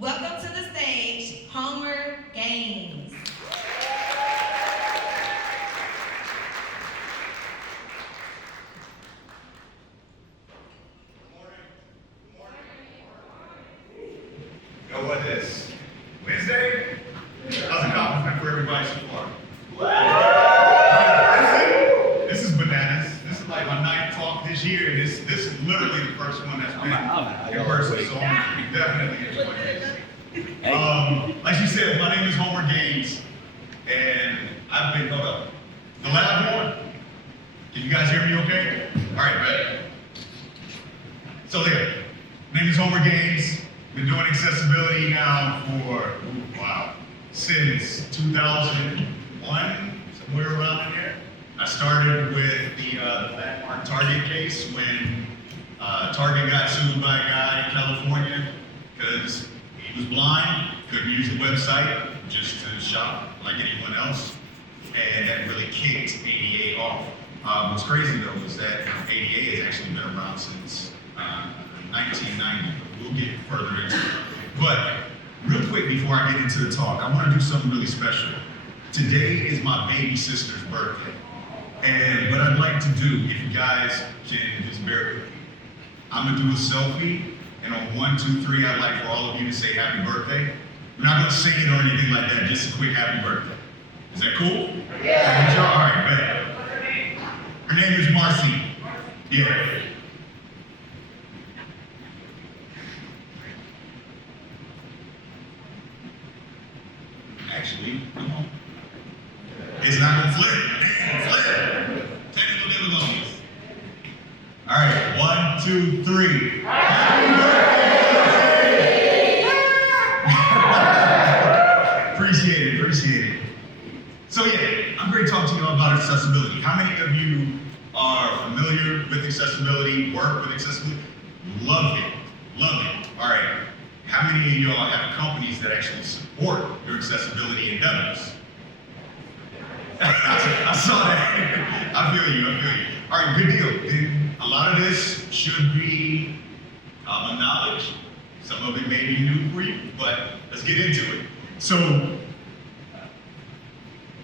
Welcome to the stage, Homer Gaines. You know what this? Wednesday? How's the compliment for everybody so far? This is bananas. This is like my ninth talk this year. This is literally the first one that's been in person, so I'm definitely enjoying this. Like she said, my name is Homer Gaines, and I've been, hold up. The loud one? Can you guys hear me okay? All right, right. So there, my name is Homer Gaines. Been doing accessibility now for, since 2001, somewhere around in there. I started with the landmark Target case when Target got sued by a guy in California because he was blind, couldn't use the website just to shop like anyone else, and that really kicked ADA off. What's crazy though is that ADA has actually been around since 1990. We'll get further into it. But real quick before I get into the talk, I want to do something really special. Today is my baby sister's birthday. And what I'd like to do, if you guys can just bear with me, I'm gonna do a selfie, and on 1, 2, 3, I'd like for all of you to say happy birthday. We're not gonna sing it or anything like that, just a quick happy birthday. Is that cool? Yeah. All right, bet. Her name is Marcy. Yeah. Actually, come on. It's not gonna flip. Damn, flip. Technical difficulties. All right, 1, 2, 3. Happy birthday! Appreciate it. So yeah, I'm going to talk to you about accessibility. How many of you are familiar with accessibility, work with accessibility? Love it. All right. How many of y'all have companies that actually support your accessibility endeavors? I saw that. I feel you. All right, good deal. Then a lot of this should be common knowledge. Some of it may be new for you, but let's get into it. So,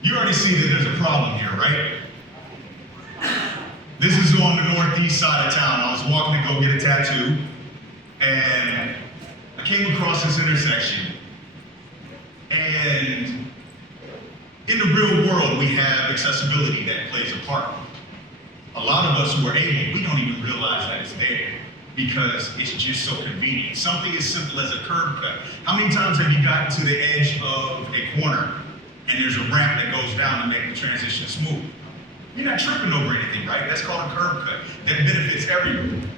you already see that there's a problem here, right? This is on the northeast side of town. I was walking to go get a tattoo, and I came across this intersection, and in the real world, we have accessibility that plays a part. A lot of us who are able, we don't even realize that it's there because it's just so convenient. Something as simple as a curb cut. How many times have you gotten to the edge of a corner and there's a ramp that goes down to make the transition smooth? You're not tripping over anything, right? That's called a curb cut. That benefits everyone.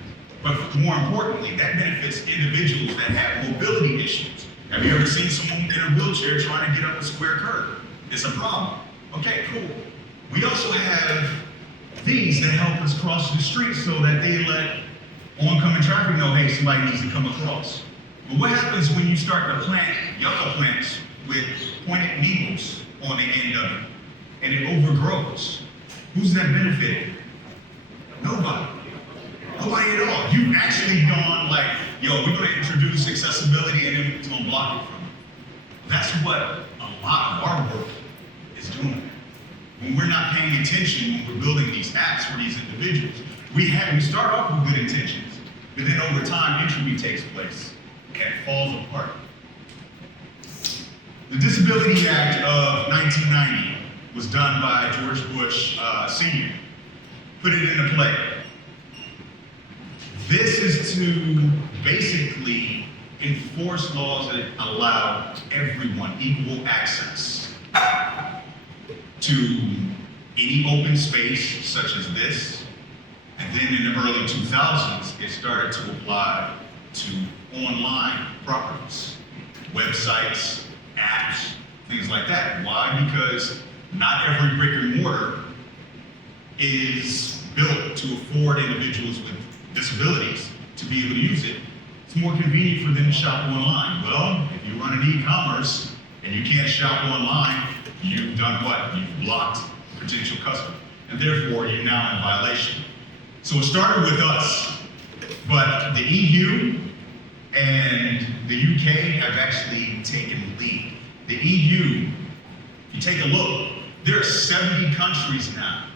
But more importantly, that benefits individuals that have mobility issues. Have you ever seen someone in a wheelchair trying to get up a square curb? It's a problem. Okay, cool. We also have these that help us cross the street so that they let oncoming traffic know, hey, somebody needs to come across. But what happens when you start to plant yucca plants with pointed needles on the end of it, and it overgrows? Who's that benefiting? Nobody at all. You've actually gone like, yo, we're gonna introduce accessibility and then it's gonna block it from you. That's what a lot of our work is doing. When we're not paying attention when we're building these apps for these individuals, we start off with good intentions, but then over time, entropy takes place and it falls apart. The Disability Act of 1990 was done by George Bush Sr. Put it into play. This is to basically enforce laws that allow everyone equal access to any open space such as this. And then in the early 2000s, it started to apply to online properties, websites, apps, things like that. Why? Because not every brick and mortar is built to afford individuals with disabilities to be able to use it. It's more convenient for them to shop online. Well, if you run an e-commerce and you can't shop online, you've done what? You've blocked potential customers, and therefore you're now in violation. So it started with us, but the EU And the UK have actually taken the lead. The EU, if you take a look, there are 70 countries now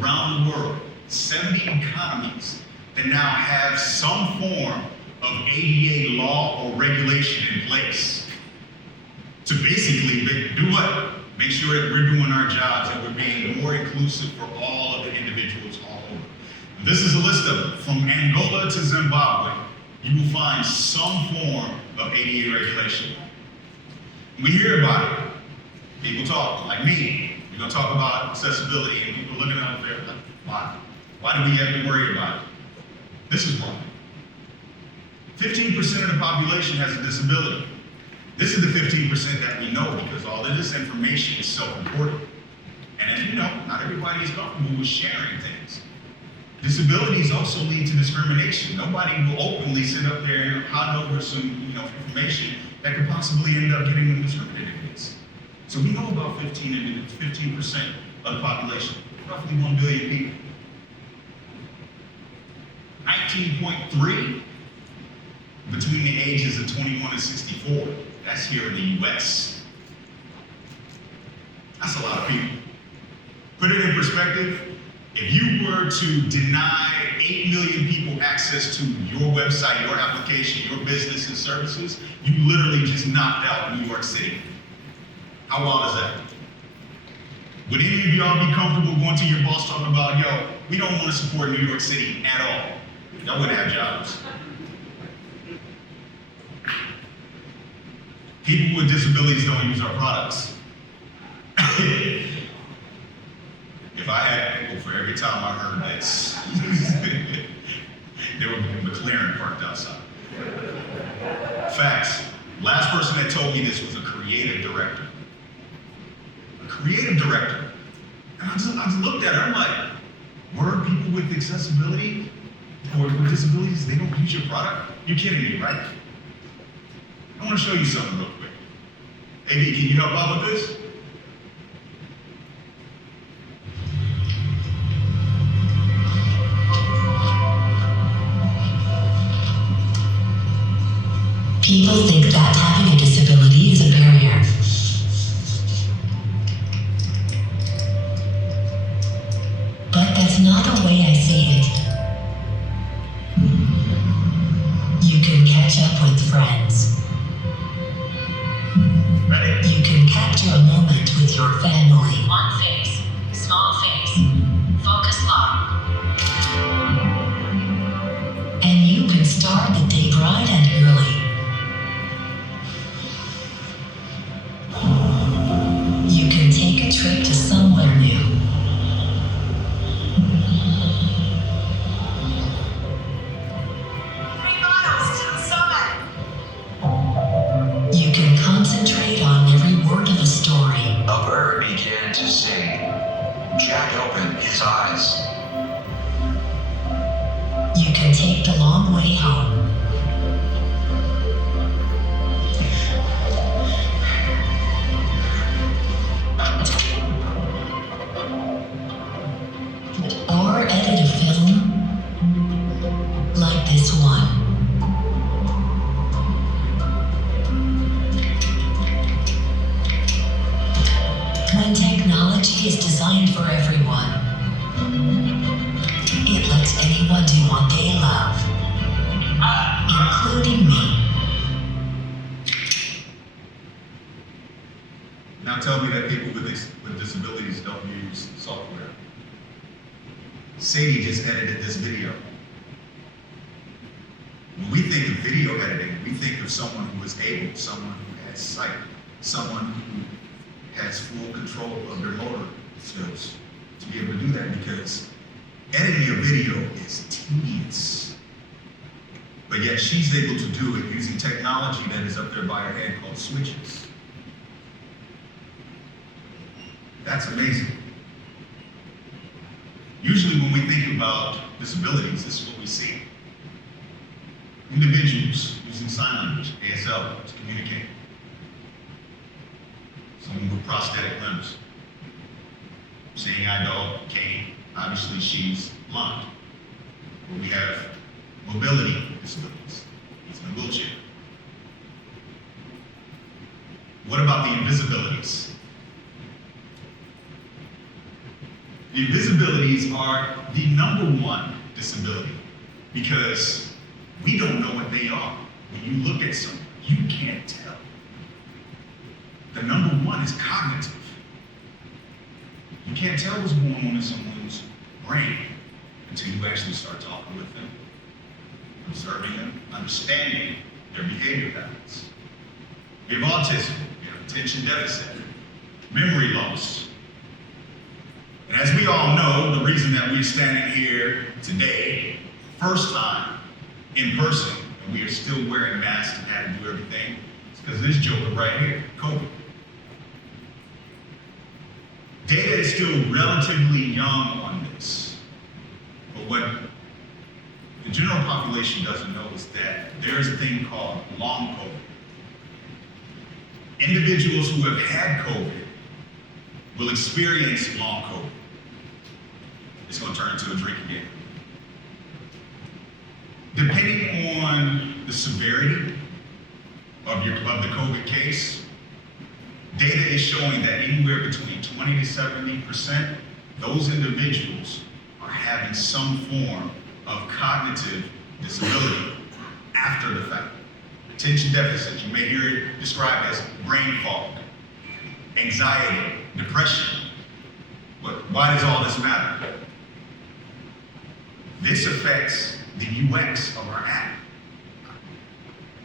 around the world, 70 economies that now have some form of ADA law or regulation in place to basically do what? Make sure that we're doing our jobs and we're being more inclusive for all of the individuals all over. This is a list of them. From Angola to Zimbabwe, you will find some form of ADA regulation. We hear about it. People talk, like me. We're gonna talk about accessibility and people looking out there like, why? Why do we have to worry about it? This is why. 15% of the population has a disability. This is the 15% that we know because all of this information is self-reported. And as you know, not everybody is comfortable with sharing things. Disabilities also lead to discrimination. Nobody will openly sit up there and hand over some information that could possibly end up getting them discriminated against. So we know about 15% of the population, roughly 1 billion people. 19.3 between the ages of 21 and 64. That's here in the US. That's a lot of people. Put it in perspective, if you were to deny 8 million people access to your website, your application, your business and services, you literally just knocked out New York City. How wild is that? Would any of y'all be comfortable going to your boss talking about, yo, we don't want to support New York City at all? Y'all wouldn't have jobs. People with disabilities don't use our products. If I had people for every time I heard this, there would be a McLaren parked outside. Facts. Last person that told me this was a creative director. A creative director. And I just looked at her, I'm like, were people with accessibility or with disabilities, they don't use your product? You're kidding me, right? I want to show you something real quick. AB, can you help out with this? People think that having a disability is a barrier. But that's not the way I see it. You can catch up with friends. Ready? You can capture a moment with your family. One face, small face, focus lock. And you can start the day bright and early. You can take a trip to somewhere new. You can concentrate on every word of a story. A bird began to sing. Jack opened his eyes. You can take the long way home. Or edit a film like this one. When technology is designed for everyone, it lets anyone do what they love, including me. Now tell me that people with disabilities don't use software. Sadie just edited this video. When we think of video editing, we think of someone who is able, someone who has sight, someone who has full control of their motor skills to be able to do that, because editing a video is tedious. But yet she's able to do it using technology that is up there by her head called switches. That's amazing. Usually when we think about disabilities, this is what we see. Individuals using sign language, ASL, to communicate. Someone with prosthetic limbs. Seeing eye dog, cane, obviously she's blind. But we have mobility disabilities. He's in a wheelchair. What about the invisibilities? The invisibilities are the number one disability because we don't know what they are. When you look at someone, you can't tell. The number one is cognitive. You can't tell what's going on in someone's brain until you actually start talking with them, observing them, understanding their behavior patterns. You have autism, you have attention deficit, memory loss. And as we all know, the reason that we're standing here today, first time in person, and we are still wearing masks and having to do everything, is because this joker right here, COVID. Data is still relatively young on this, but what the general population doesn't know is that there's a thing called long COVID. Individuals who have had COVID will experience long COVID. It's going to turn into a drink again. Depending on the severity of the COVID case, data is showing that anywhere between 20 to 70%, those individuals are having some form of cognitive disability after the fact. Attention deficit, you may hear it described as brain fog, anxiety, depression. But why does all this matter? This affects the UX of our app.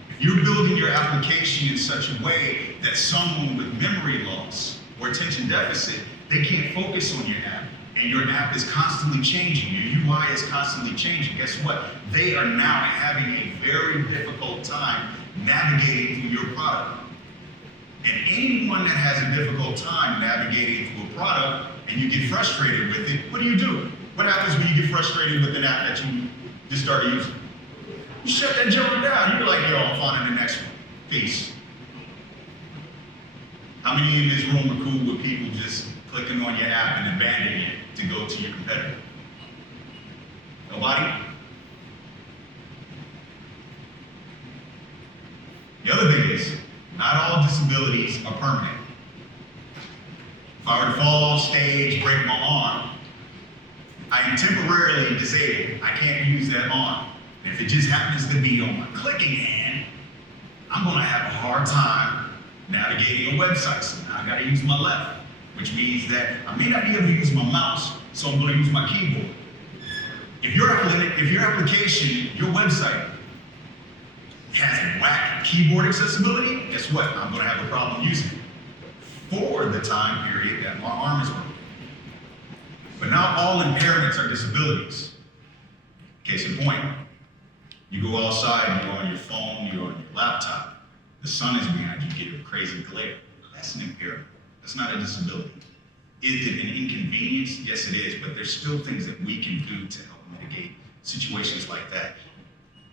If you're building your application in such a way that someone with memory loss or attention deficit, they can't focus on your app, and your app is constantly changing, your UI is constantly changing, guess what? They are now having a very difficult time navigating through your product. And anyone that has a difficult time navigating through a product and you get frustrated with it, what do? What happens when you get frustrated with an app that you just started using? You shut that joker down. You're like, yo, I'm finding the next one. Peace. How many in this room are cool with people just clicking on your app and abandoning it to go to your competitor? Nobody? The other thing is, not all disabilities are permanent. If I were to fall off stage, break my arm, I am temporarily disabled. I can't use that arm. And if it just happens to be on my clicking hand, I'm gonna have a hard time navigating a website. So now I gotta use my left, which means that I may not be able to use my mouse, so I'm gonna use my keyboard. If your application, your website has whack keyboard accessibility, guess what? I'm gonna have a problem using it for the time period that my arm is working. But not all impairments are disabilities. Case in point, you go outside, you're on your phone, you're on your laptop, the sun is behind you, get a crazy glare. That's an impairment. That's not a disability. Is it an inconvenience? Yes, it is, but there's still things that we can do to help mitigate situations like that.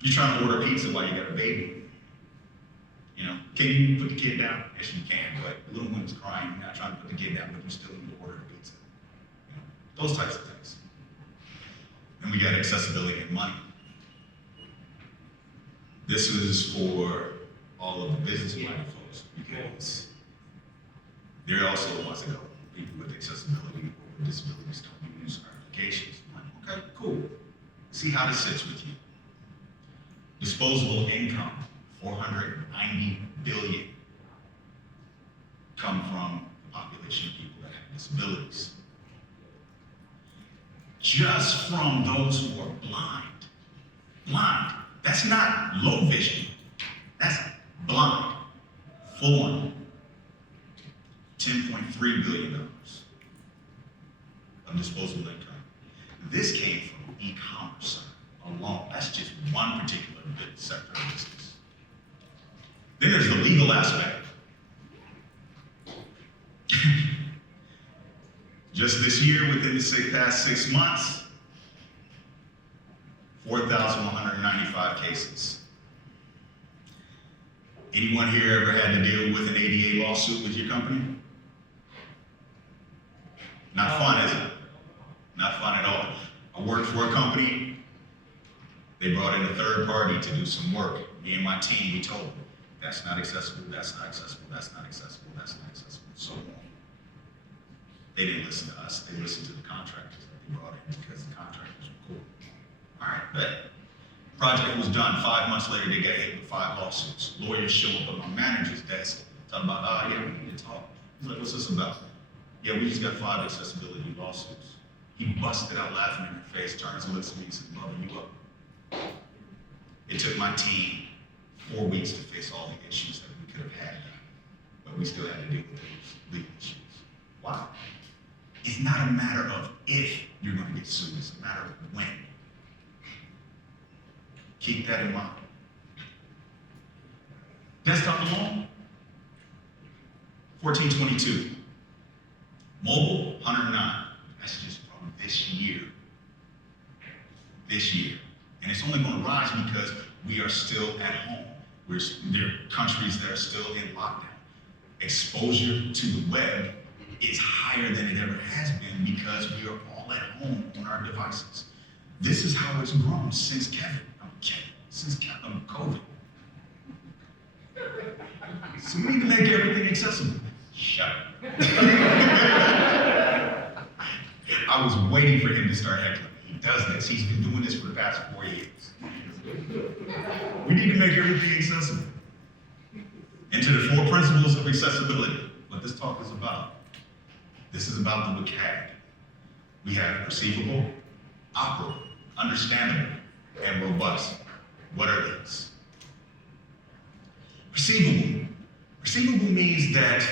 You're trying to order pizza while you got a baby. You know, can you put the kid down? Yes, you can, but the little one's crying, you're not trying to put the kid down, but you still need to order the pizza. You know, those types of things. And we got accessibility and money. This is for all of the business-minded folks because they're also the ones that help people with accessibility or disabilities don't use our applications. Okay, cool. See how this sits with you. Disposable income, 490 billion, come from the population of people that have disabilities. Just from those who are blind. That's not low vision, that's blind, full on. $10.3 billion of disposable income. This came from e-commerce alone. That's just one particular sector of business. Then there's the legal aspect. Just this year, within the past 6 months, 4,195 cases. Anyone here ever had to deal with an ADA lawsuit with your company? Not fun, is it? Not fun at all. I worked for a company. They brought in a third party to do some work. Me and my team, we told them, that's not accessible, that's not accessible, that's not accessible, that's not accessible, so on. They didn't listen to us, they listened to the contractors that they brought in because the contractors were cool. All right, bet. Project was done. 5 months later, they got hit with 5 lawsuits. Lawyers show up at my manager's desk, talking about, yeah, we need to talk. He's like, what's this about? Yeah, we just got 5 accessibility lawsuits. He busted out laughing in her face, turns and looks at me and says, Bubba, you up? It took my team 4 weeks to face all the issues that we could have had, but we still had to deal with those legal issues. Why? It's not a matter of if you're going to get sued, it's a matter of when. Keep that in mind. Desktop alone, 1422. Mobile, 109. That's just from this year. This year. And it's only going to rise because we are still at home. There are countries that are still in lockdown. Exposure to the web is higher than it ever has been because we are all at home on our devices. This is how it's grown since COVID. So we need to make everything accessible. Shut up. I was waiting for him to start heckling. He does this. He's been doing this for the past 4 years. We need to make everything accessible. Into the 4 principles of accessibility, what this talk is about. This is about the WCAG. We have perceivable, operable, understandable, and robust. What are these? Perceivable. Perceivable means that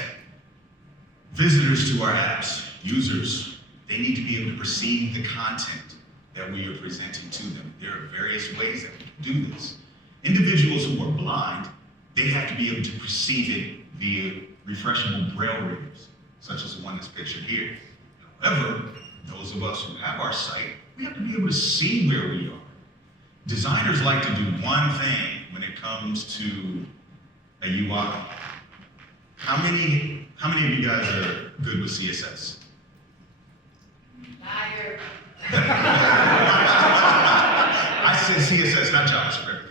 visitors to our apps, users, they need to be able to perceive the content that we are presenting to them. There are various ways that we can do this. Individuals who are blind, they have to be able to perceive it via refreshable braille readers, such as the one that's pictured here. However, those of us who have our sight, we have to be able to see where we are. Designers like to do one thing when it comes to a UI. How many of you guys are good with CSS? Liar. I said CSS, not JavaScript.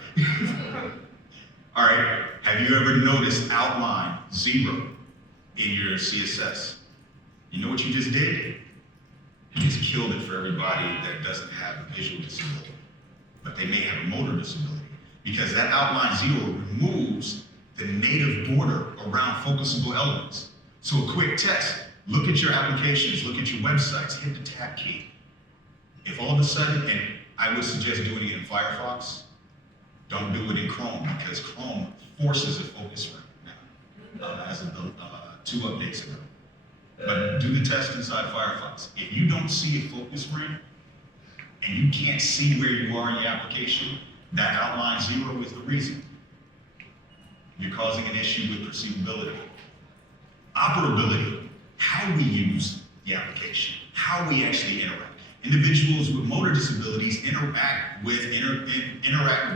All right, have you ever noticed outline 0 in your CSS? You know what you just did? You just killed it for everybody that doesn't have a visual disability, but they may have a motor disability, because that outline 0 removes the native border around focusable elements. So a quick test, look at your applications, look at your websites, hit the tab key. If all of a sudden, and I would suggest doing it in Firefox, don't do it in Chrome, because Chrome forces a focus ring now, as of 2 updates ago. But do the test inside Firefox. If you don't see a focus ring, and you can't see where you are in your application, that outline 0 is the reason. You're causing an issue with perceivability. Operability, how we use the application, how we actually interact. Individuals with motor disabilities interact with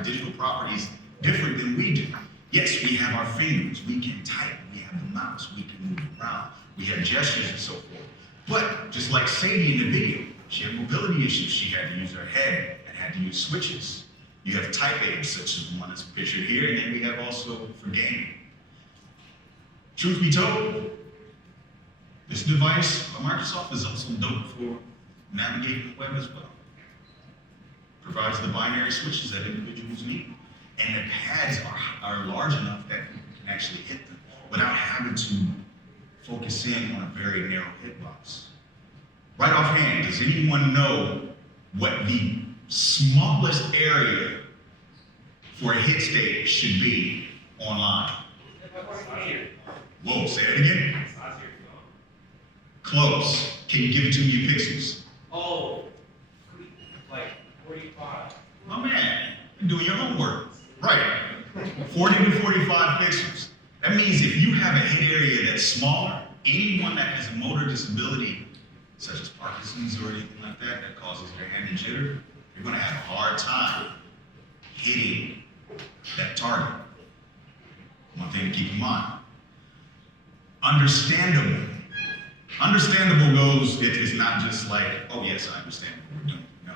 digital properties different than we do. Yes, we have our fingers, we can type, we have the mouse, we can move around, we have gestures and so forth. But just like Sadie in the video, she had mobility issues. She had to use her head and had to use switches. You have type aids, such as the one that's pictured here, and then we have also for gaming. Truth be told, this device by Microsoft is also dope for navigating the web as well. Provides the binary switches that individuals need. And the pads are large enough that you can actually hit them without having to focus in on a very narrow hitbox. Right offhand, does anyone know what the smallest area for a hit state should be online? Whoa, say that again? Close. Can you give it to me in pixels? Oh, like 45. My man, you're doing your homework. Right. 40 to 45 pixels. That means if you have a hit area that's smaller, anyone that has a motor disability, such as Parkinson's or anything like that, that causes their hand and jitter, you're going to have a hard time hitting that target. One thing to keep in mind. Understandable. Understandable goes, it is not just like, oh yes, I understand what we're doing. No.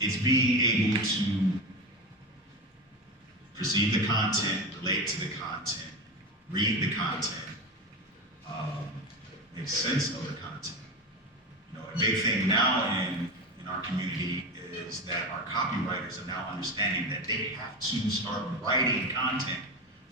It's being able to perceive the content, relate to the content, read the content, make sense of the content. You know, a big thing now in our community is that our copywriters are now understanding that they have to start writing content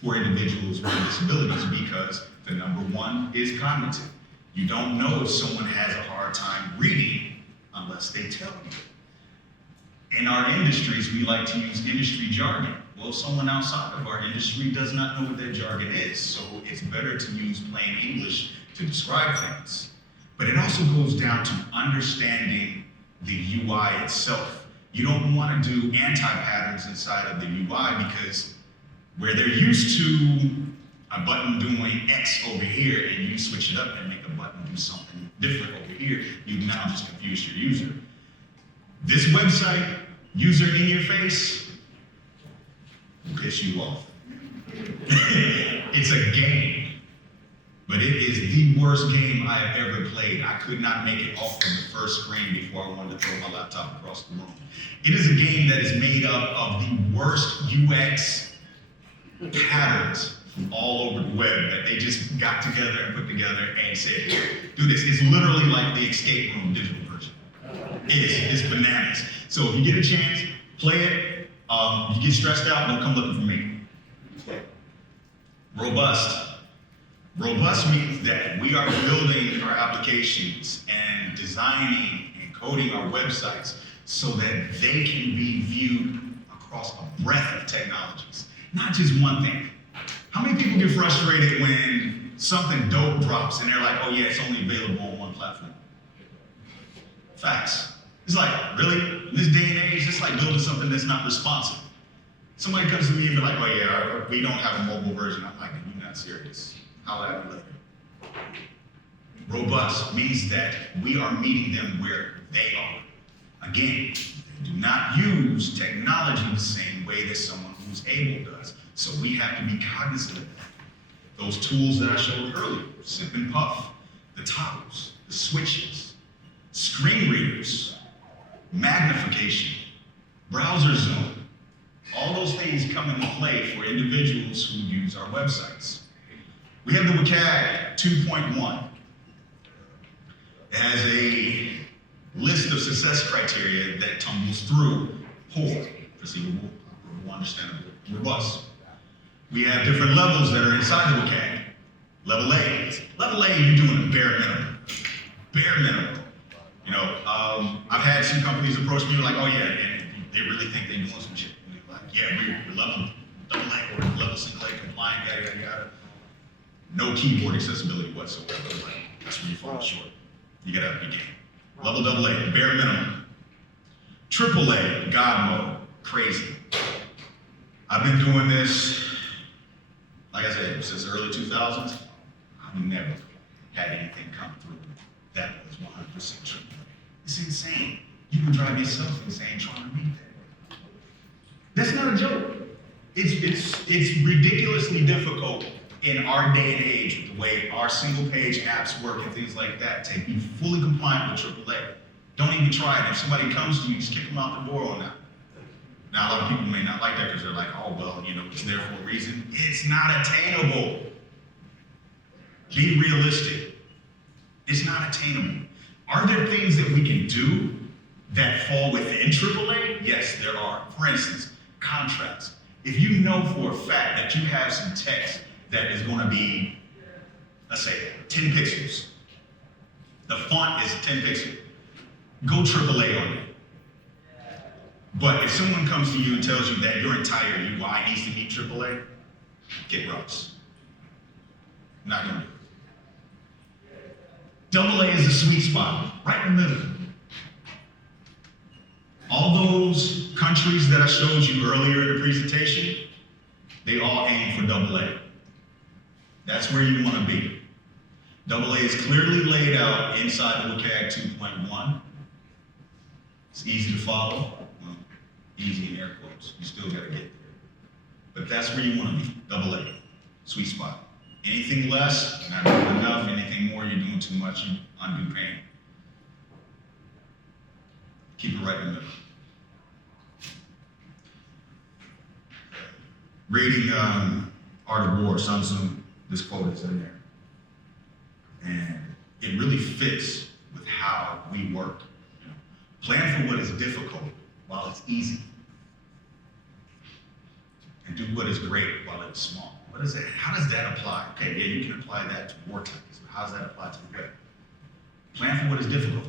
for individuals with disabilities because the number one is cognitive. You don't know if someone has a hard time reading unless they tell you. In our industries, we like to use industry jargon. Well, someone outside of our industry does not know what that jargon is, so it's better to use plain English to describe things. But it also goes down to understanding the UI itself. You don't want to do anti-patterns inside of the UI because where they're used to a button doing X over here and you switch it up and make a button do something different over here, you now just confuse your user. This website, user in your face, will piss you off. It's a game, but it is the worst game I have ever played. I could not make it off from the first screen before I wanted to throw my laptop across the room. It is a game that is made up of the worst UX patterns from all over the web that they just got together and put together and said, here, do this. It's literally like the escape room digital version. It's bananas. So if you get a chance, play it. You get stressed out, don't come looking for me. Robust. Robust means that we are building our applications and designing and coding our websites so that they can be viewed across a breadth of technologies, not just one thing. How many people get frustrated when something dope drops and they're like, oh yeah, it's only available on one platform? Facts. It's like, really? In this day and age, it's like building something that's not responsive. Somebody comes to me and be like, oh yeah, we don't have a mobile version. I'm like, you're not serious. How would I do that? Robust means that we are meeting them where they are. Again, they do not use technology the same way that someone who's able does. So we have to be cognizant of that. Those tools that I showed earlier, Sip and Puff, the toggles, the switches, screen readers, magnification, browser zone, all those things come into play for individuals who use our websites. We have the WCAG 2.1. It has a list of success criteria that tumbles through: poor, perceivable, understandable, robust. We have different levels that are inside the WCAG. Level A. Level A, you're doing a bare minimum. Bare minimum. You know, I've had some companies approach me like, oh yeah, and they really think they're doing some shit. Like, yeah, we're level AA, or level single A compliant, yada, yada, yada. No keyboard accessibility whatsoever. Like, that's where you fall short. You gotta be game. Level AA, bare minimum. AAA, God mode, crazy. I've been doing this, like I said, since the early 2000s. I've never had anything come through that was 100% AAA. It's insane. You can drive yourself insane trying to meet that. That's not a joke. It's ridiculously difficult in our day and age with the way our single page apps work and things like that to be fully compliant with AAA. Don't even try it. If somebody comes to you, just kick them out the door on that. Now, a lot of people may not like that because they're like, oh, well, you know, it's there for a reason. It's not attainable. Be realistic. It's not attainable. Are there things that we can do that fall within AAA? Yes, there are. For instance, contracts. If you know for a fact that you have some text that is going to be, let's say, 10 pixels. The font is 10 pixels. Go AAA on it. But if someone comes to you and tells you that your entire UI needs to meet AAA, get Rust. Not gonna do it. AA is the sweet spot, right in the middle. All those countries that I showed you earlier in the presentation, they all aim for AA. That's where you want to be. AA is clearly laid out inside the WCAG 2.1. It's easy to follow. Well, easy in air quotes. You still got to get there. But that's where you want to be. AA. Sweet spot. Anything less, not doing enough. Anything more, you're doing too much. You undo pain. Keep it right in the middle. Reading Art of War, Sun Tzu, this quote is in there. And it really fits with how we work. You know, plan for what is difficult while it's easy. And do what is great while it's small. What is that? How does that apply? Okay, yeah, you can apply that to war tactics, but how does that apply to the web? Plan for what is difficult.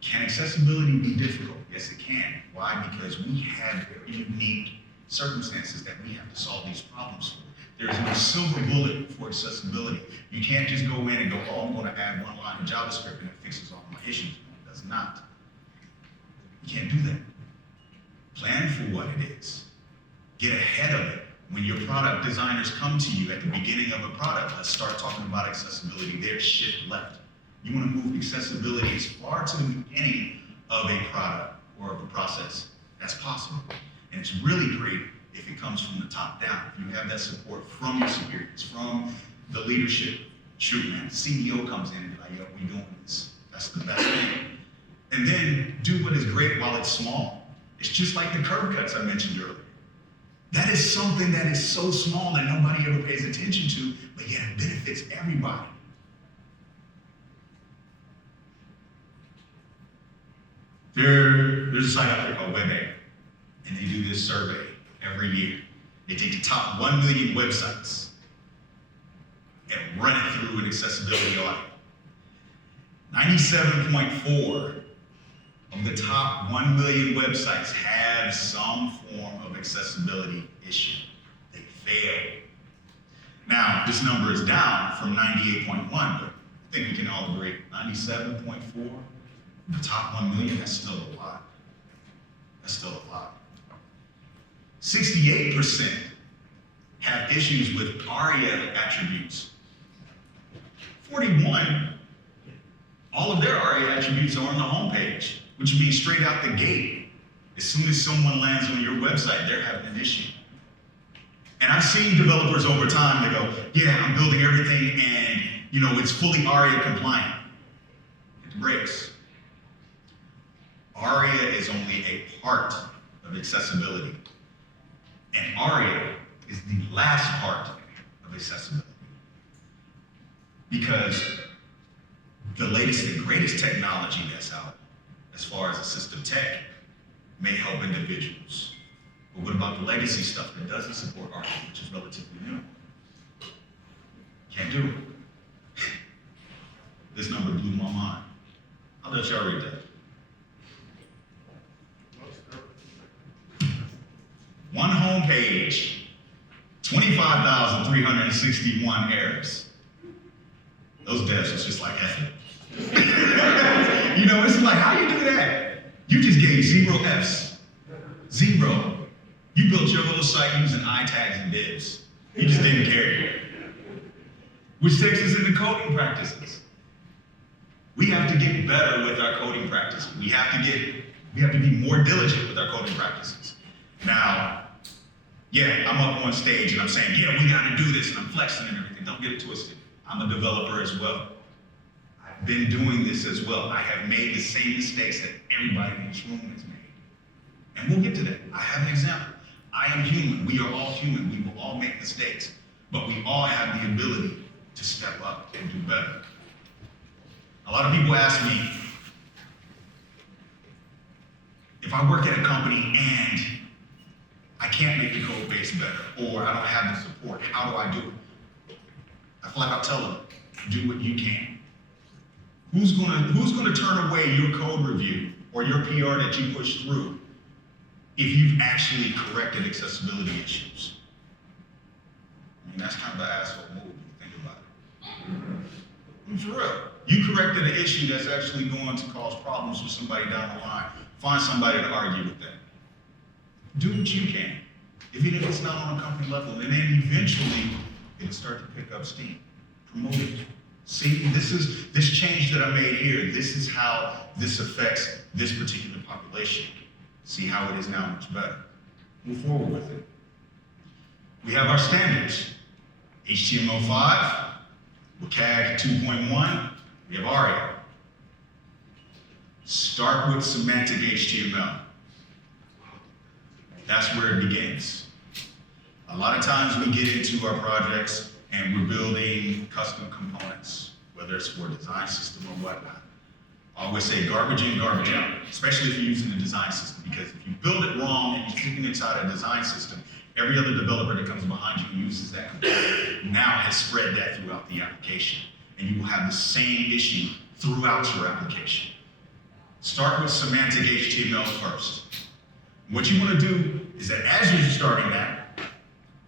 Can accessibility be difficult? Yes, it can. Why? Because we have very unique circumstances that we have to solve these problems for. There is no silver bullet for accessibility. You can't just go in and go, oh, I'm going to add one line of JavaScript and it fixes all my issues. No, it does not. You can't do that. Plan for what it is. Get ahead of it. When your product designers come to you at the beginning of a product, let's start talking about accessibility there, shift left. You want to move accessibility as far to the beginning of a product or of a process. That's possible. And it's really great if it comes from the top down. If you have that support from your superiors, from the leadership. Shoot, man, the CEO comes in and be like, yo, we doing this. That's the best thing. And then do what is great while it's small. It's just like the curb cuts I mentioned earlier. That is something that is so small that nobody ever pays attention to, but yet it benefits everybody. There's a site out there called WebA, and they do this survey every year. They take the top 1 million websites and run it through an accessibility audit. 97.4 of the top 1 million websites have some form of accessibility issue. They fail. Now, this number is down from 98.1, but I think we can all agree, 97.4, the top 1 million, that's still a lot. That's still a lot. 68% have issues with ARIA attributes. 41, all of their ARIA attributes are on the homepage, which means straight out the gate, as soon as someone lands on your website, they're having an issue. And I've seen developers over time, they go, yeah, I'm building everything and it's fully ARIA compliant. It breaks. ARIA is only a part of accessibility. And ARIA is the last part of accessibility. Because the latest and greatest technology that's out, as far as assistive tech, may help individuals. But what about the legacy stuff that doesn't support ARIA, which is relatively new? Can't do it. This number blew my mind. I'll let y'all read that. One home page, 25,361 errors. Those devs was just like, F it. It's like, how you do that? You just gave 0 Fs. 0. You built your little site using I tags and divs. You just didn't care. Which takes us into coding practices. We have to get better with our coding practices. We have to be more diligent with our coding practices. Now, yeah, I'm up on stage and I'm saying, yeah, we gotta do this, and I'm flexing and everything. Don't get it twisted. I'm a developer as well. I've been doing this as well. I have made the same mistakes that everybody in this room has made. And we'll get to that. I have an example. I am human. We are all human. We will all make mistakes. But we all have the ability to step up and do better. A lot of people ask me, if I work at a company and I can't make the code base better, or I don't have the support, how do I do it? I feel like I'll tell them, do what you can. Who's gonna turn away your code review or your PR that you push through if you've actually corrected accessibility issues? I mean, that's kind of an asshole move if you think about it. For real. You corrected an issue that's actually going to cause problems with somebody down the line. Find somebody to argue with that. Do what you can. Even if it's not on a company level, and then eventually it'll start to pick up steam. Promote it. See, this change that I made here, this is how this affects this particular population. See how it is now much better. Move forward with it. We have our standards. HTML5, WCAG 2.1, we have ARIA. Start with Semantic Html. That's where it begins. A lot of times we get into our projects and we're building custom components, whether it's for a design system or whatnot. I always say garbage in, garbage out, especially if you're using a design system, because if you build it wrong and you're sticking inside a design system, every other developer that comes behind you and uses that component now has spread that throughout the application. And you will have the same issue throughout your application. Start with Semantic HTML first. What you want to do is that as you're starting that,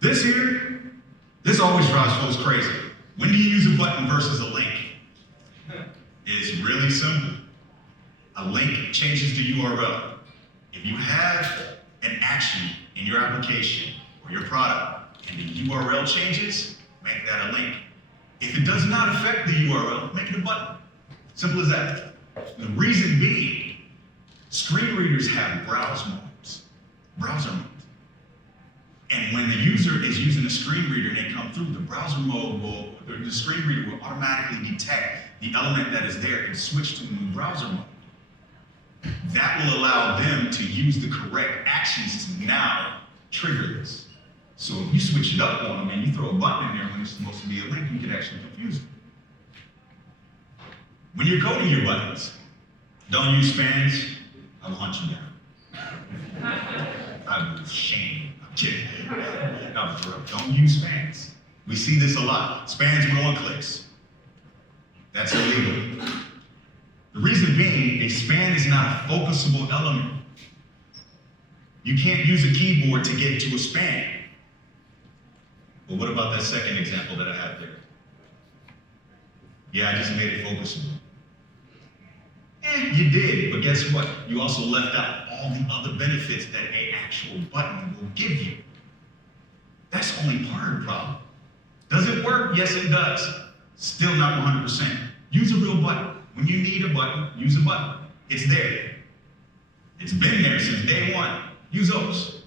this always drives folks crazy. When do you use a button versus a link? It's really simple. A link changes the URL. If you have an action in your application or your product and the URL changes, make that a link. If it does not affect the URL, make it a button. Simple as that. The reason being, screen readers have browser modes. And when the user is using a screen reader and they come through, the screen reader will automatically detect the element that is there and switch to a new browser mode. That will allow them to use the correct actions to now trigger this. So if you switch it up on them and you throw a button in there when it's supposed to be a link, you could actually confuse them. When you're coding your buttons, don't use spans, I will hunt you down. I will shame. I'm kidding. No, for real. Don't use spans. We see this a lot. Spans with on-clicks. That's illegal. The reason being, a span is not a focusable element. You can't use a keyboard to get to a span. But what about that second example that I have there? Yeah, I just made it focusable. You did, but guess what? You also left out all the other benefits that an actual button will give you. That's only part of the problem. Does it work? Yes, it does. Still not 100%. Use a real button. When you need a button, use a button. It's there. It's been there since day one. Use those.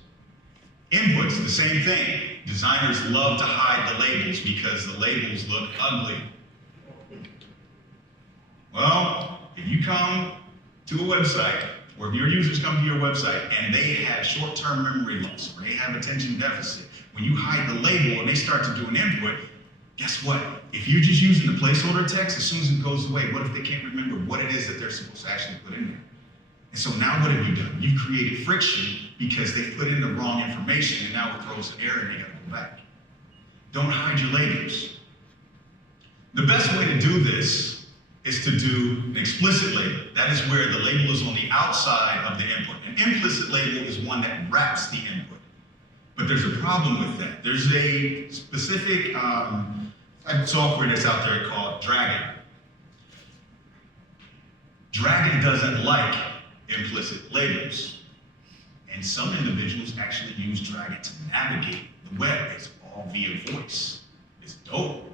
Inputs, the same thing. Designers love to hide the labels because the labels look ugly. Well, if you come to a website, or if your users come to your website and they have short-term memory loss, or they have attention deficit, when you hide the label and they start to do an input, guess what? If you're just using the placeholder text, as soon as it goes away, what if they can't remember what it is that they're supposed to actually put in there? And so now what have you done? You've created friction because they put in the wrong information and now it throws an error and they gotta go back. Don't hide your labels. The best way to do this is to do an explicit label. That is where the label is on the outside of the input. An implicit label is one that wraps the input. But there's a problem with that. There's a specific type of software that's out there called Dragon. Dragon doesn't like implicit labels. And some individuals actually use Dragon to navigate the web. It's all via voice. It's dope.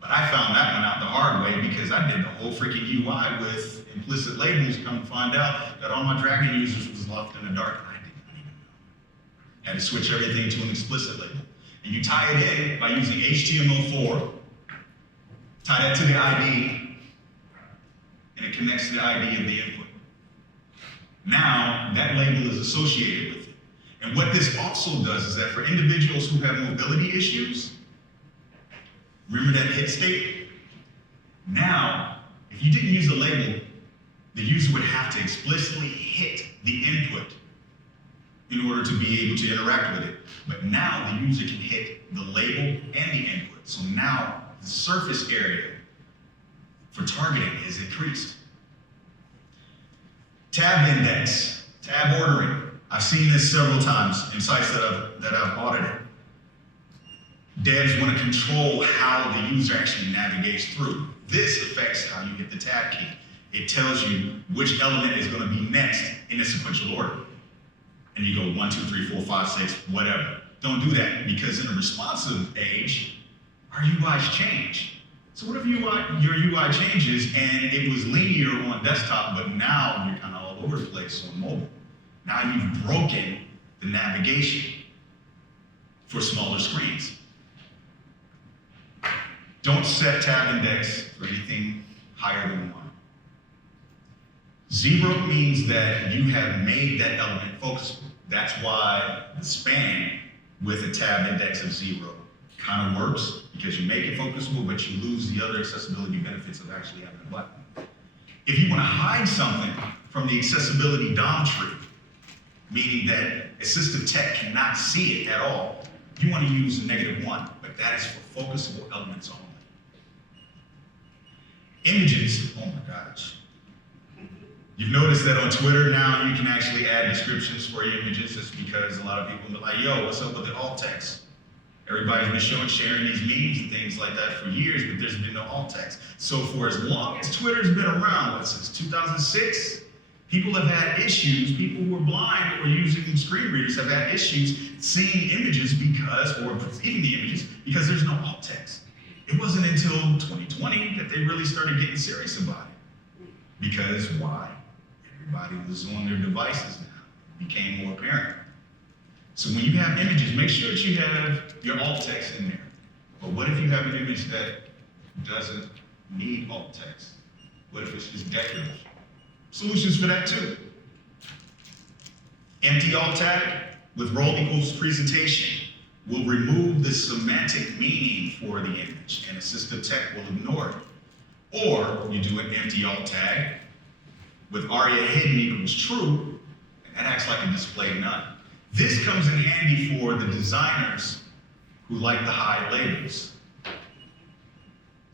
But I found that one out the hard way because I did the whole freaking UI with implicit labels. Come to find out that all my Dragon users was locked in the dark. I did not even know. Had to switch everything to an explicit label. And you tie it in by using HTML4. Tie that to the ID, and it connects to the ID of the input. Now, that label is associated with it. And what this also does is that for individuals who have mobility issues, remember that hit state? Now, if you didn't use a label, the user would have to explicitly hit the input in order to be able to interact with it. But now the user can hit the label and the input. So now the surface area for targeting is increased. Tab index, tab ordering. I've seen this several times in sites that I've audited. Devs want to control how the user actually navigates through. This affects how you hit the tab key. It tells you which element is going to be next in a sequential order. And you go 1, 2, 3, 4, 5, 6, whatever. Don't do that because in a responsive age, our UIs change. So what if your UI changes and it was linear on desktop, but now you're kind of all over the place on mobile? Now you've broken the navigation for smaller screens. Don't set tab index for anything higher than 1. 0 means that you have made that element focusable. That's why the span with a tab index of 0. Kind of works because you make it focusable, but you lose the other accessibility benefits of actually having a button. If you want to hide something from the accessibility DOM tree, meaning that assistive tech cannot see it at all, you want to use a -1, but that is for focusable elements only. Images, oh my gosh. You've noticed that on Twitter now you can actually add descriptions for your images. It's because a lot of people are like, yo, what's up with the alt text? Everybody's been sharing these memes and things like that for years, but there's been no alt text. So for as long as Twitter's been around, since 2006, people have had issues, people who are blind or using screen readers have had issues seeing images because, or perceiving the images, because there's no alt text. It wasn't until 2020 that they really started getting serious about it. Because why? Everybody was on their devices now. It became more apparent. So when you have images, make sure that you have your alt text in there. But what if you have an image that doesn't need alt text? What if it's just decorative? Solutions for that too. Empty alt tag with role equals presentation will remove the semantic meaning for the image, and assistive tech will ignore it. Or you do an empty alt tag with aria hidden equals true, and that acts like a display none. This comes in handy for the designers who like to hide labels.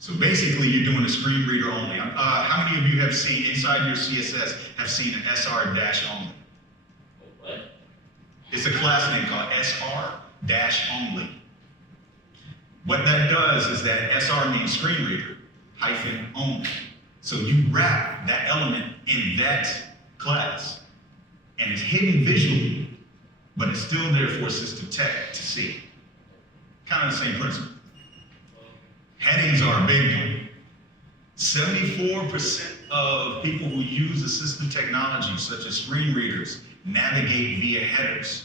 So basically, you're doing a screen reader only. How many of you have seen, inside your CSS, have seen an SR dash only? What? It's a class name called SR dash only. What that does is that SR means screen reader, hyphen only. So you wrap that element in that class, and it's hidden visually, but it's still there for assistive tech to see. Kind of the same principle. Headings are a big one. 74% of people who use assistive technology, such as screen readers, navigate via headers.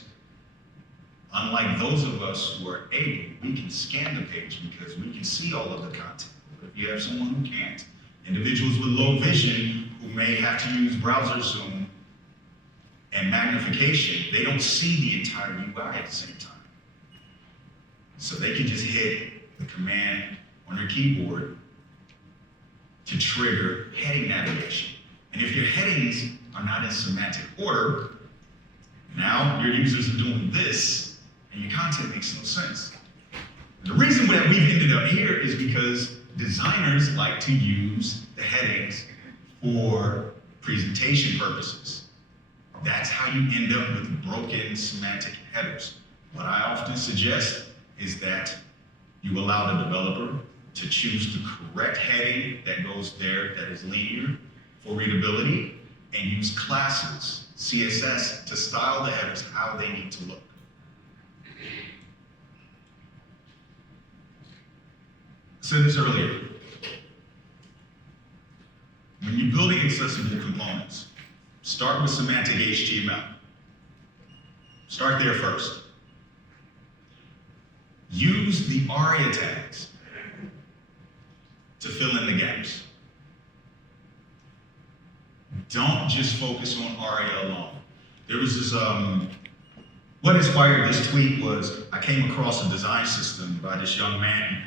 Unlike those of us who are able, we can scan the page because we can see all of the content. But if you have someone who can't, individuals with low vision who may have to use browser zoom and magnification, they don't see the entire UI at the same time. So they can just hit the command on their keyboard to trigger heading navigation. And if your headings are not in semantic order, now your users are doing this, and your content makes no sense. The reason that we've ended up here is because designers like to use the headings for presentation purposes. That's how you end up with broken semantic headers. What I often suggest is that you allow the developer to choose the correct heading that goes there that is linear for readability, and use classes, CSS, to style the headers how they need to look. I said this earlier. When you're building accessible components, start with Semantic HTML. Start there first. Use the aria tags to fill in the gaps. Don't just focus on aria alone. There was this, what inspired this tweet was I came across a design system by this young man,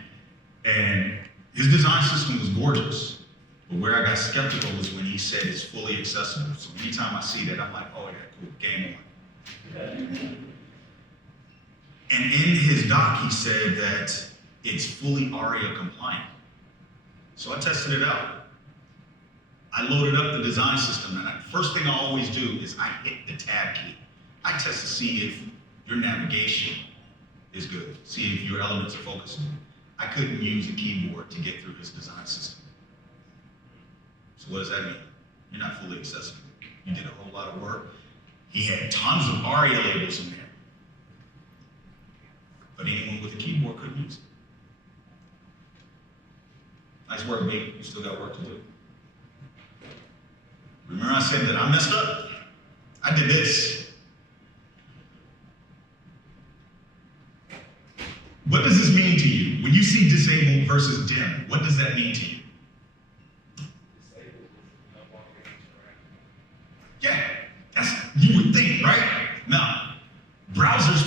and his design system was gorgeous. But where I got skeptical was when he said it's fully accessible. So anytime I see that, I'm like, oh yeah, cool, game on. And in his doc, he said that it's fully ARIA compliant. So I tested it out. I loaded up the design system, and the first thing I always do is I hit the tab key. I test to see if your navigation is good, see if your elements are focusing. I couldn't use a keyboard to get through his design system. So what does that mean? You're not fully accessible. You did a whole lot of work. He had tons of ARIA labels in there, but anyone with a keyboard couldn't use it. Nice work, mate. You still got work to do. Remember I said that I messed up? I did this. What does this mean to you? When you see disabled versus dim, what does that mean to you? Yeah, that's, you would think, right? Now, browsers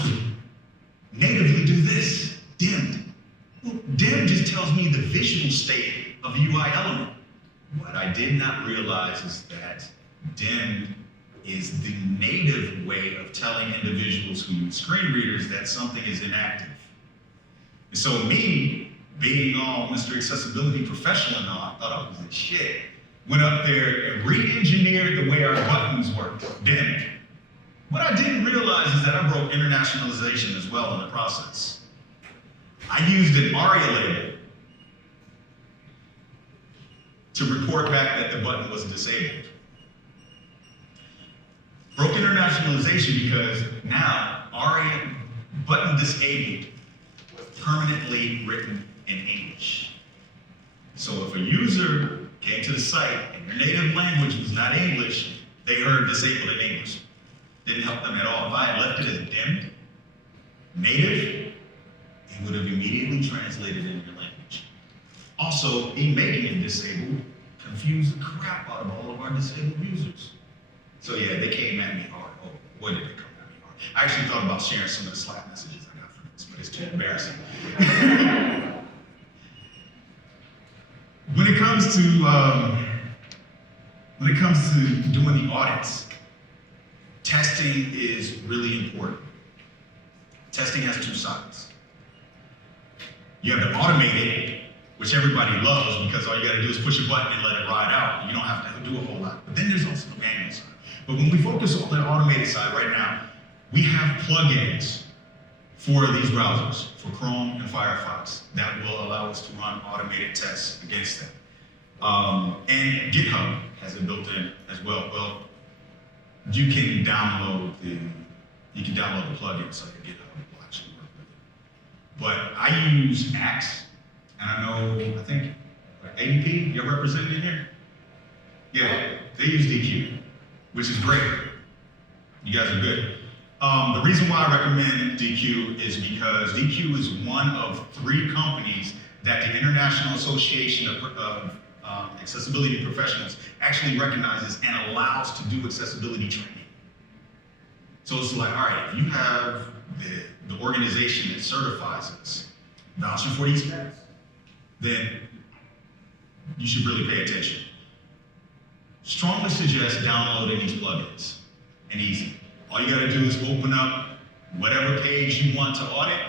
tells me the visual state of the UI element. What I did not realize is that dimmed is the native way of telling individuals who use screen readers that something is inactive. And so me, being all Mr. Accessibility Professional and all, I thought I was the shit. Went up there and re-engineered the way our buttons worked, dimmed. What I didn't realize is that I broke internationalization as well in the process. I used an ARIA label to report back that the button was disabled. Broke internationalization because now ARIA button disabled was permanently written in English. So if a user came to the site and their native language was not English, they heard disabled in English. Didn't help them at all. If I had left it as dimmed, native, it would have immediately translated in your language. Also, in making it disabled, confused the crap out of all of our disabled users. So yeah, they came at me hard. Oh, boy, did they come at me hard. I actually thought about sharing some of the Slack messages I got from this, but it's too embarrassing. When it comes to doing the audits, testing is really important. Testing has two sides. You have to automate it, which everybody loves because all you gotta do is push a button and let it ride out. You don't have to do a whole lot. But then there's also the manual side. But when we focus on the automated side right now, we have plugins for these browsers, for Chrome and Firefox, that will allow us to run automated tests against them. And GitHub has it built in as well. Well, you can download the plugin so that GitHub will actually work with it. But I use Axe, and I think ADP, you're represented in here? Yeah, they use DQ, which is great. You guys are good. The reason why I recommend DQ is because DQ is one of 3 companies that the International Association of Accessibility Professionals actually recognizes and allows to do accessibility training. So it's like, all right, if you have the organization that certifies us vouching for these guys, then you should really pay attention. Strongly suggest downloading these plugins, and easy. All you gotta do is open up whatever page you want to audit,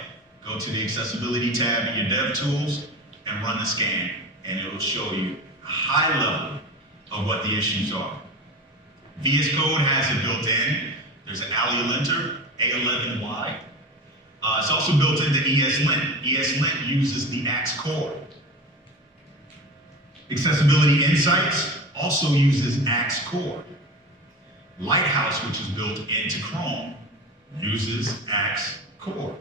go to the accessibility tab in your dev tools, and run the scan, and it will show you a high level of what the issues are. VS Code has it built in. There's an ALIA linter, A11Y. It's also built into ESLint. ESLint uses the Axe core. Accessibility Insights also uses Axe core. Lighthouse, which is built into Chrome, uses Axe core.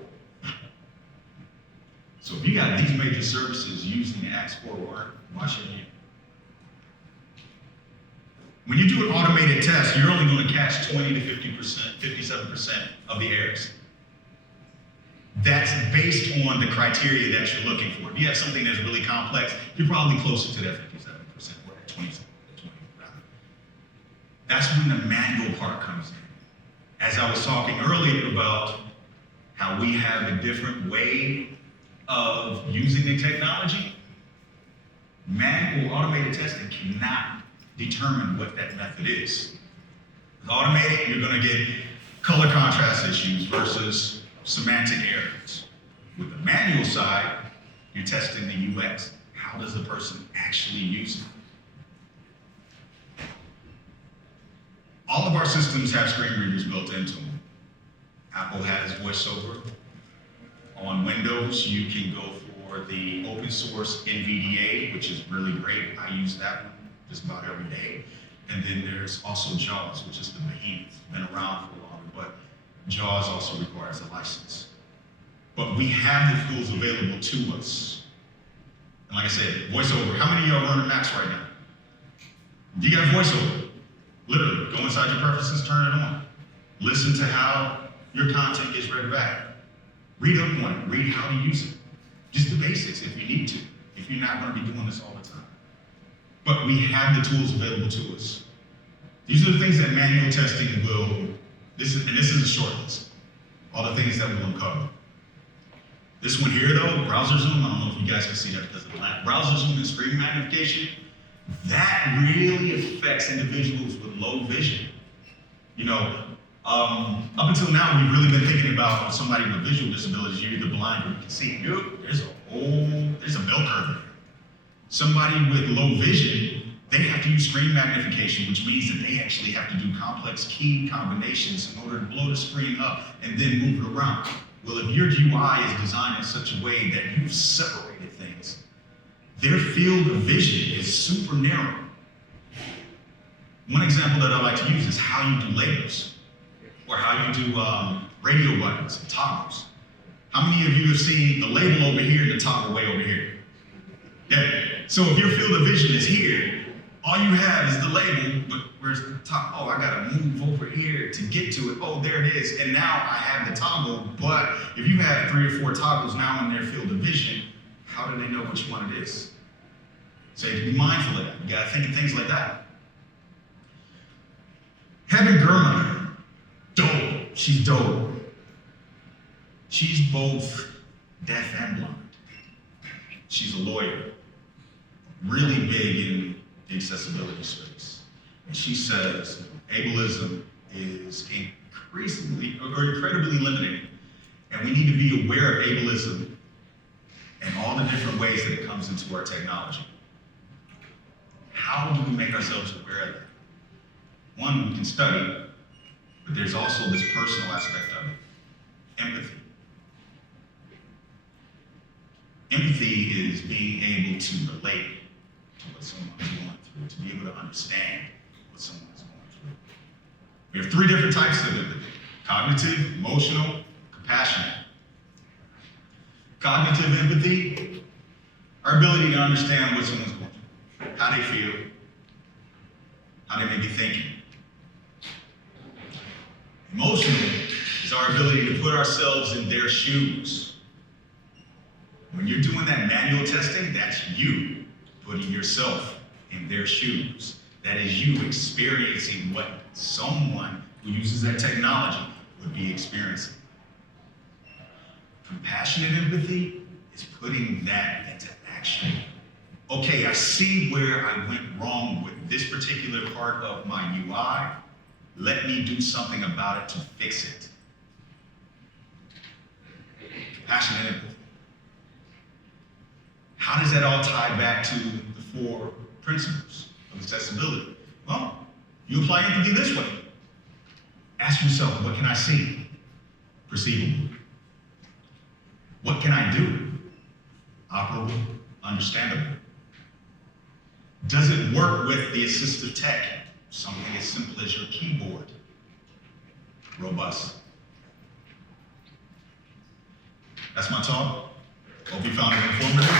So if you got these major services using the Axe core work, why shouldn't you? When you do an automated test, you're only going to catch 20 to 50%, 57% of the errors. That's based on the criteria that you're looking for. If you have something that's really complex, you're probably closer to that 57% or that 20 rather. That's when the manual part comes in. As I was talking earlier about how we have a different way of using the technology, manual automated testing cannot determine what that method is. With automated, you're going to get color contrast issues versus semantic errors. With the manual side, you're testing the UX. How does the person actually use it? All of our systems have screen readers built into them. Apple has VoiceOver. On Windows, you can go for the open source NVDA, which is really great. I use that one just about every day. And then there's also JAWS, which is the behemoth. It's been around for longer, but JAWS also requires a license. But we have the tools available to us. And like I said, VoiceOver, how many of y'all run Macs right now? You got VoiceOver. Literally, go inside your preferences, turn it on. Listen to how your content gets read back. Read up on it, read how to use it. Just the basics if you need to, if you're not going to be doing this all the time. But we have the tools available to us. These are the things that manual testing will, this is a short list, all the things that we'll uncover. This one here though, browser zoom, I don't know if you guys can see that because of the lamp. Browser zoom and screen magnification, that really affects individuals with low vision. You know, up until now, we've really been thinking about somebody with visual disabilities, you're either blind or you can see. There's a bell curve there. Somebody with low vision, they have to use screen magnification, which means that they actually have to do complex key combinations in order to blow the screen up and then move it around. Well, if your UI is designed in such a way that you've separated things, their field of vision is super narrow. One example that I like to use is how you do labels, or how you do radio buttons and toggles. How many of you have seen the label over here and the toggle way over here? Yeah. So if your field of vision is here, all you have is the label, but where's the top? Oh, I gotta move over here to get to it. Oh, there it is. And now I have the toggle, but if you have 3 or 4 toggles now in their field of vision, how do they know which one it is? So you have to be mindful of that. You gotta think of things like that. Heaven Germer, dope. She's dope. She's both deaf and blind. She's a lawyer, really big in the accessibility space. And she says ableism is incredibly limiting, and we need to be aware of ableism and all the different ways that it comes into our technology. How do we make ourselves aware of that? One, we can study, but there's also this personal aspect of it, empathy. Empathy is being able to relate to what someone is going through, to be able to understand what someone is going through. We have 3 different types of empathy: cognitive, emotional, compassionate. Cognitive empathy, our ability to understand what someone's going through, how they feel, how they may be thinking. Emotional is our ability to put ourselves in their shoes. When you're doing that manual testing, that's you putting yourself in their shoes. That is you experiencing what someone who uses that technology would be experiencing. Compassionate empathy is putting that into action. Okay, I see where I went wrong with this particular part of my UI. Let me do something about it to fix it. Compassionate empathy. How does that all tie back to the 4 principles of accessibility? Well, you apply empathy this way. Ask yourself, what can I see? Perceivable. What can I do? Operable, understandable. Does it work with the assistive tech? Something as simple as your keyboard. Robust. That's my talk. Hope you found it informative.